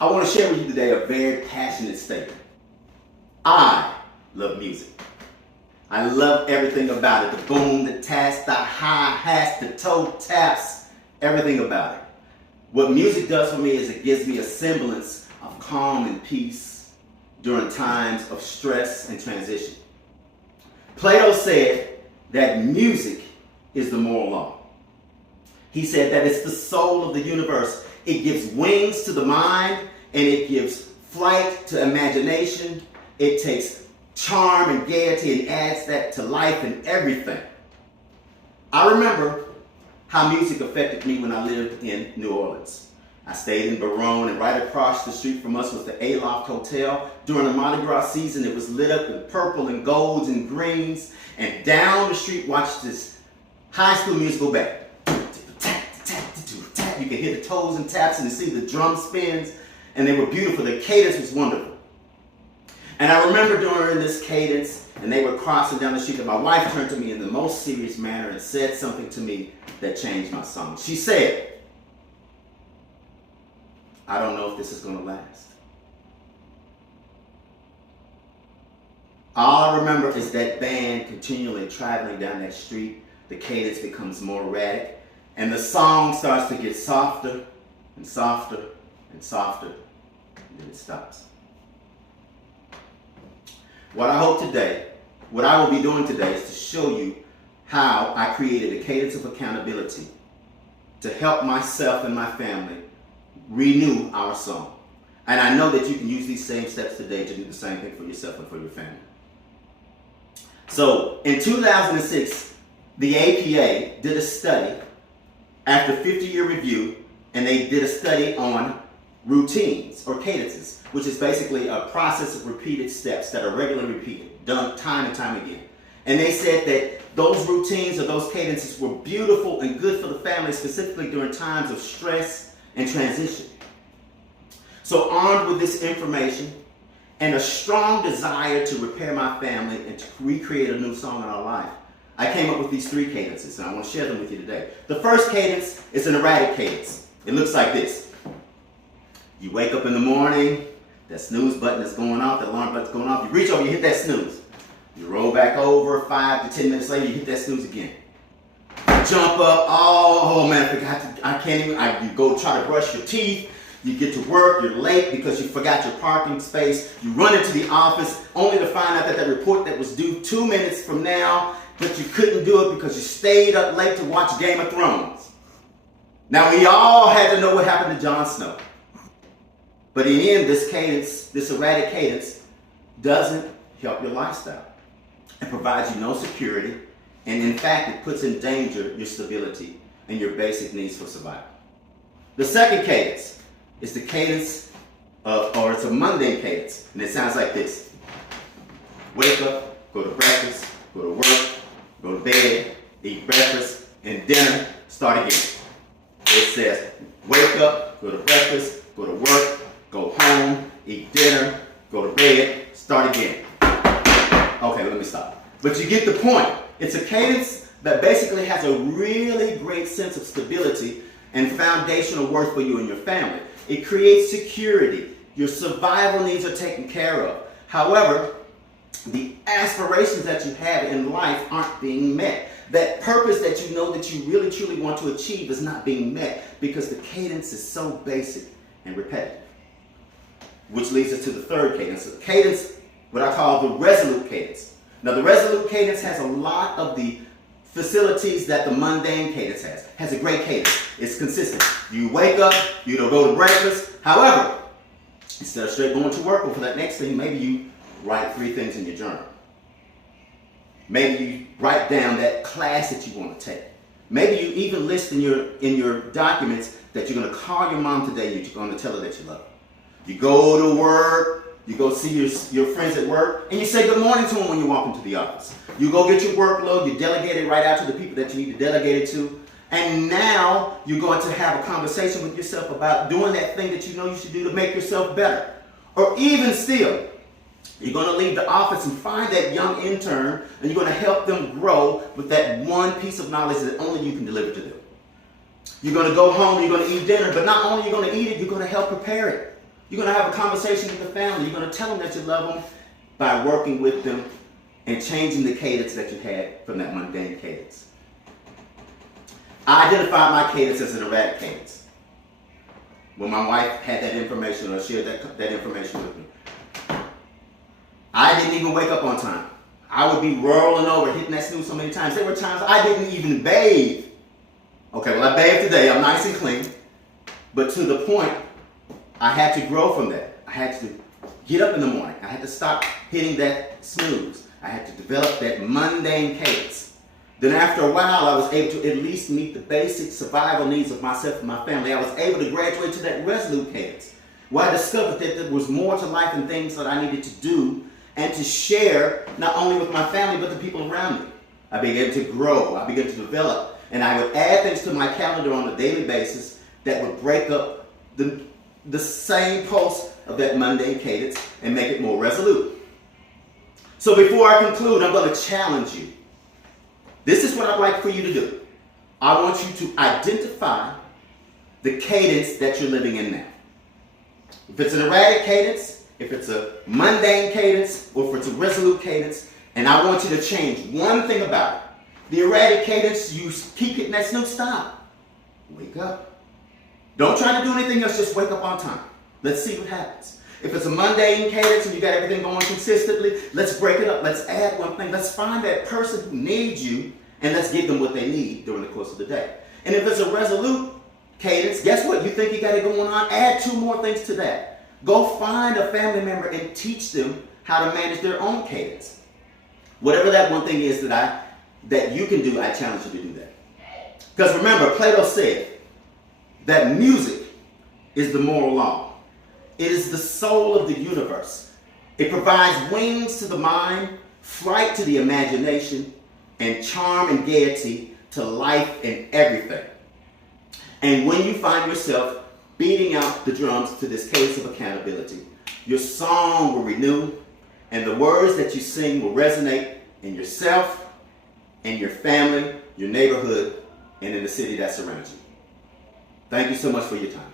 I want to share with you today a very passionate statement. I love music. I love everything about it. The boom, the taps, the hi-hats, the toe taps, everything about it. What music does for me is it gives me a semblance of calm and peace during times of stress and transition. Plato said that music is the moral law. He said that it's the soul of the universe. It gives wings to the mind, and it gives flight to imagination. It takes charm and gaiety and adds that to life and everything. I remember how music affected me when I lived in New Orleans. I stayed in Baronne, and right across the street from us was the Aloft Hotel. During the Mardi Gras season, it was lit up with purple and golds and greens. And down the street, watched this High School Musical band. You could hear the toes and taps and see the drum spins, and they were beautiful. The cadence was wonderful. And I remember during this cadence, and they were crossing down the street, and my wife turned to me in the most serious manner and said something to me that changed my song. She said, "I don't know if this is going to last." All I remember is that band continually traveling down that street. The cadence becomes more erratic, and the song starts to get softer and softer and softer, and then it stops. What I will be doing today is to show you how I created a cadence of accountability to help myself and my family renew our song. And I know that you can use these same steps today to do the same thing for yourself and for your family. So in 2006, the APA did a study after 50-year review, and they did a study on routines or cadences, which is basically a process of repeated steps that are regularly repeated, done time and time again. And they said that those routines or those cadences were beautiful and good for the family, specifically during times of stress and transition. So armed with this information and a strong desire to repair my family and to recreate a new song in our life, I came up with these 3 cadences, and I want to share them with you today. The first cadence is an erratic cadence. It looks like this. You wake up in the morning, that snooze button is going off, that alarm button is going off, you reach over, you hit that snooze. You roll back over, 5 to 10 minutes later, you hit that snooze again. You jump up, oh man, I can't even, you go try to brush your teeth, you get to work, you're late because you forgot your parking space, you run into the office only to find out that that report that was due 2 minutes from now, but you couldn't do it because you stayed up late to watch Game of Thrones. Now we all had to know what happened to Jon Snow. But in the end, this cadence, this erratic cadence, doesn't help your lifestyle. It provides you no security, and in fact, it puts in danger your stability and your basic needs for survival. The second cadence is the cadence or it's a mundane cadence, and it sounds like this. Wake up, go to breakfast, go to work, go to bed, eat breakfast, and dinner, start again. It says, wake up, go to breakfast, go to work, go home, eat dinner, go to bed, start again. Okay, let me stop. But you get the point. It's a cadence that basically has a really great sense of stability and foundational worth for you and your family. It creates security. Your survival needs are taken care of. However, the aspirations that you have in life aren't being met. That purpose that you know that you really truly want to achieve is not being met because the cadence is so basic and repetitive. Which leads us to the third cadence. The cadence, what I call the resolute cadence. Now the resolute cadence has a lot of the facilities that the mundane cadence has a great cadence. It's consistent. You wake up, you don't go to breakfast. However, instead of straight going to work or for that next thing, maybe you write 3 things in your journal. Maybe you write down that class that you want to take. Maybe you even list in your documents that you're going to call your mom today and you're going to tell her that you love her. You go to work, you go see your friends at work, and you say good morning to them when you walk into the office. You go get your workload, you delegate it right out to the people that you need to delegate it to, and now you're going to have a conversation with yourself about doing that thing that you know you should do to make yourself better. Or even still, you're going to leave the office and find that young intern, and you're going to help them grow with that one piece of knowledge that only you can deliver to them. You're going to go home, you're going to eat dinner, but not only are you going to eat it, you're going to help prepare it. You're going to have a conversation with the family. You're going to tell them that you love them by working with them and changing the cadence that you had from that mundane cadence. I identified my cadence as an erratic cadence. When my wife had that information or shared that information with me, I didn't even wake up on time. I would be rolling over, hitting that snooze so many times. There were times I didn't even bathe. Okay, well, I bathed today. I'm nice and clean. But to the point, I had to grow from that. I had to get up in the morning. I had to stop hitting that snooze. I had to develop that mundane cadence. Then after a while, I was able to at least meet the basic survival needs of myself and my family. I was able to graduate to that resolute cadence, where I discovered that there was more to life and things that I needed to do and to share, not only with my family, but the people around me. I began to grow. I began to develop. And I would add things to my calendar on a daily basis that would break up the same pulse of that mundane cadence and make it more resolute. So before I conclude, I'm going to challenge you. This is what I'd like for you to do. I want you to identify the cadence that you're living in now. If it's an erratic cadence, if it's a mundane cadence, or if it's a resolute cadence, and I want you to change one thing about it. The erratic cadence, you keep hitting that snooze, stop. Wake up. Don't try to do anything else, just wake up on time. Let's see what happens. If it's a mundane cadence and you got everything going consistently, let's break it up. Let's add one thing. Let's find that person who needs you and let's give them what they need during the course of the day. And if it's a resolute cadence, guess what? You think you got it going on? Add 2 more things to that. Go find a family member and teach them how to manage their own cadence. Whatever that one thing is that you can do, I challenge you to do that. Because remember, Plato said that music is the moral law. It is the soul of the universe. It provides wings to the mind, flight to the imagination, and charm and gaiety to life and everything. And when you find yourself beating out the drums to this cadence of accountability, your song will renew, and the words that you sing will resonate in yourself, in your family, your neighborhood, and in the city that surrounds you. Thank you so much for your time.